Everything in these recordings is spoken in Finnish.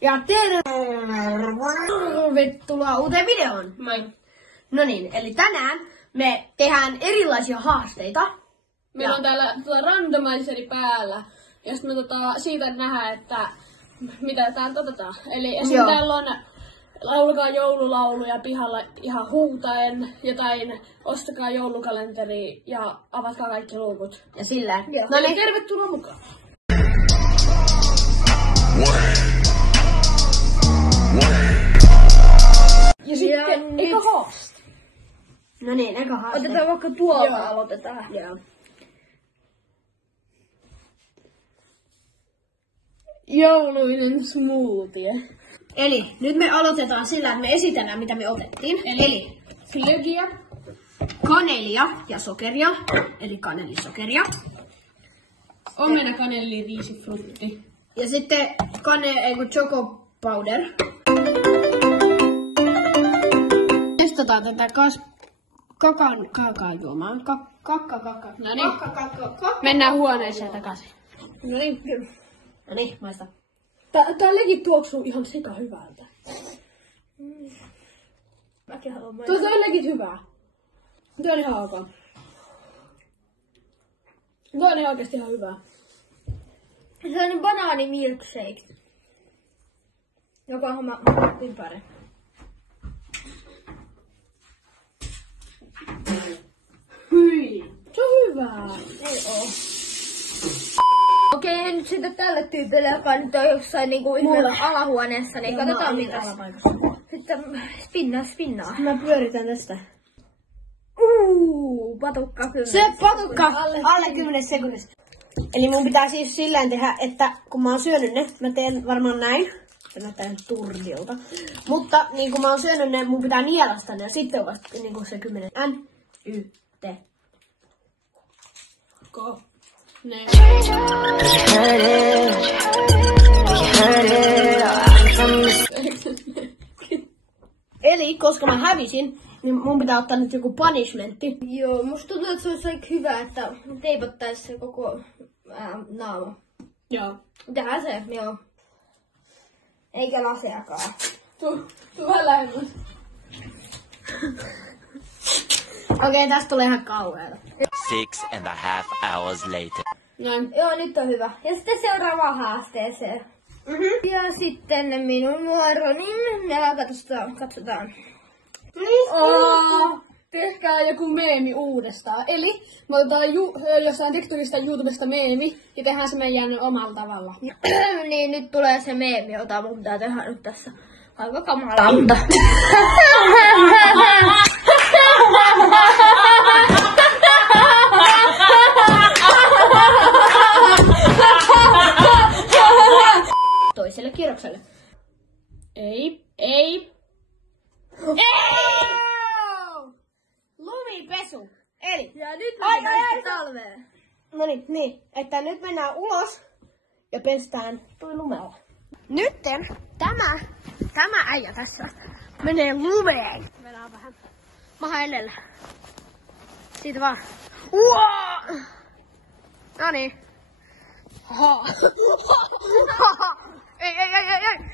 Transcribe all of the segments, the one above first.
Ja tervetuloa uuteen videoon. Moi. No niin, eli tänään me tehdään erilaisia haasteita. Meillä on täällä randomizeri päällä. Ja sitten me siitä nähdään, että mitä täältä otetaan. Eli esimerkiksi täällä on laulukaa joululauluja pihalla ihan huutaen, jotain ostakaa joulukalenteri ja avatkaa kaikki luukut. Ja sillä. No niin, tervetuloa mukaan. Ja sitten eka haaste. No niin, eka haaste. Otetaan vaikka tuolta aloitetaan. Joo. Jouluinen smoothie. Eli nyt me aloitetaan sillä, että me esitellään mitä me otettiin. Eli Flegia. kanelia ja sokeria. Eli kanelisokeria. Omena, kaneli, riisi, frutti. Ja sitten choco powder. Testataan tätä kakajuomaa. No niin. Mennään huoneeseen takaisin. No niin. No niin, maista. Tää legit tuoksuu ihan sika hyvältä. Mäkin haluan Tuo on legit hyvää. Tuo on ihan ok. Tuo on ihan oikeesti ihan hyvää. sellainen banaani milkshake. Joka on mä ympäri. Hyi. Se on hyvää. Ei oo. Okei, nyt sitten tälle tyypille, joka nyt on jossain niinku ihmeellä alahuoneessa, niin katsotaan mitä. Sitten spinnaa. Mä pyöritän tästä. Patukka kyllä. Se patukka alle 10 sekunnista. Eli mun pitää siis silleen tehdä, että kun mä oon syönyt ne, mä teen varmaan näin. Se näyttää ihan turhilta. Mutta niin kun mä oon syönyt ne, mun pitää nielasta ne ja sitten on vasta niin se 10. N-Y-T. Ko. Ne. Eli koska mä hävisin, niin mun pitää ottaa nyt joku punishmentti. Joo, musta tuntuu, että se olisi aika hyvä, että teipattaisi se koko naama. Joo. Tehdään se, joo. Eikä laseakaan. Tuu vähän lähemmäs. Okei, tästä tulee ihan kauheata. 6.5 hours later. Näin. Joo, nyt on hyvä. Ja sitten seuraavaan haasteeseen. Ja sitten minun vuoroni. Ja katsotaan. Tehkää joku meemi uudestaan. Eli me otetaan jossain TikTokista ja YouTubesta meemi ja tehdään se meidän omalla tavalla. Niin nyt tulee se meemi, jota mun pitää tehdä nyt tässä. Aika kamalanta. Toiselle kierrokselle. Ei. Lumipesu. Eli Ja nyt Ai, mennään talveen. no niin, että nyt mennään ulos ja pestään toi lumella. Nytten tämä äijä tässä menee lumeen. Mennään vähän maha edellä. Siitä vaan. Noniin.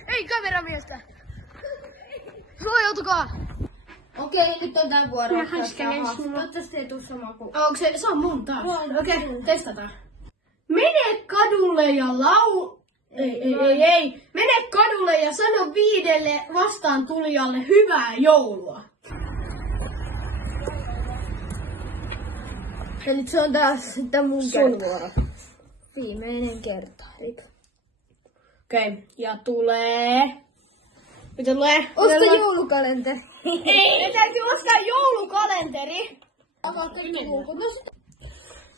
Ei kameramiestä. Suojautukaa. Okei, nyt on tää vuoro. Toivottavasti ei tuu sama kuin... Onko se on mun taas? Okei, testataan. Mene kadulle ja Ei. Mene kadulle ja sano 5 vastaan tulijalle hyvää joulua. Ja nyt se on taas sitten mun Sun vuoro. viimeinen kerta. Okei, ja tulee... Mitä tulee? Osta joulukalenteri. Ei, täytyy ostaa joulukalenteri.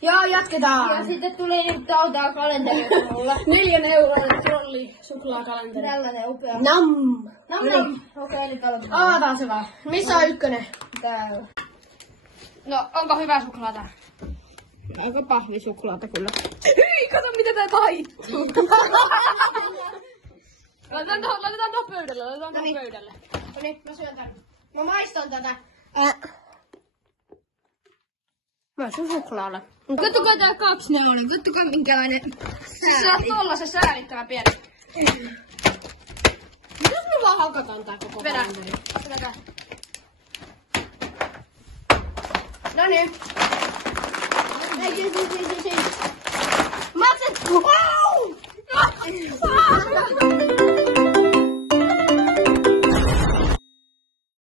Joo, jatketaan. Ja sitten tuli nyt tautaa kalenteri mulle. 4 € trolli suklaakalenteri. Tällainen upea. Nam. Okei, nyt aloitetaan. Avataan se vaan. Missä on ykkönen? Täällä. No, onko hyvää suklaata? Aika pahvisuklaata kyllä. Hyi, kato mitä tää taittuu. Laitetaan tuohon pöydälle, No niin, mä syön tän. Mä maistan tätä. Mä syön suklaalla. Katsokaa tää 2 neunen, katsokaa minkälainen. Se on tolla se säälittävä pieni. hakataan tää koko kalenteri. Vedä. Noniin. Ei. Makset! Wow!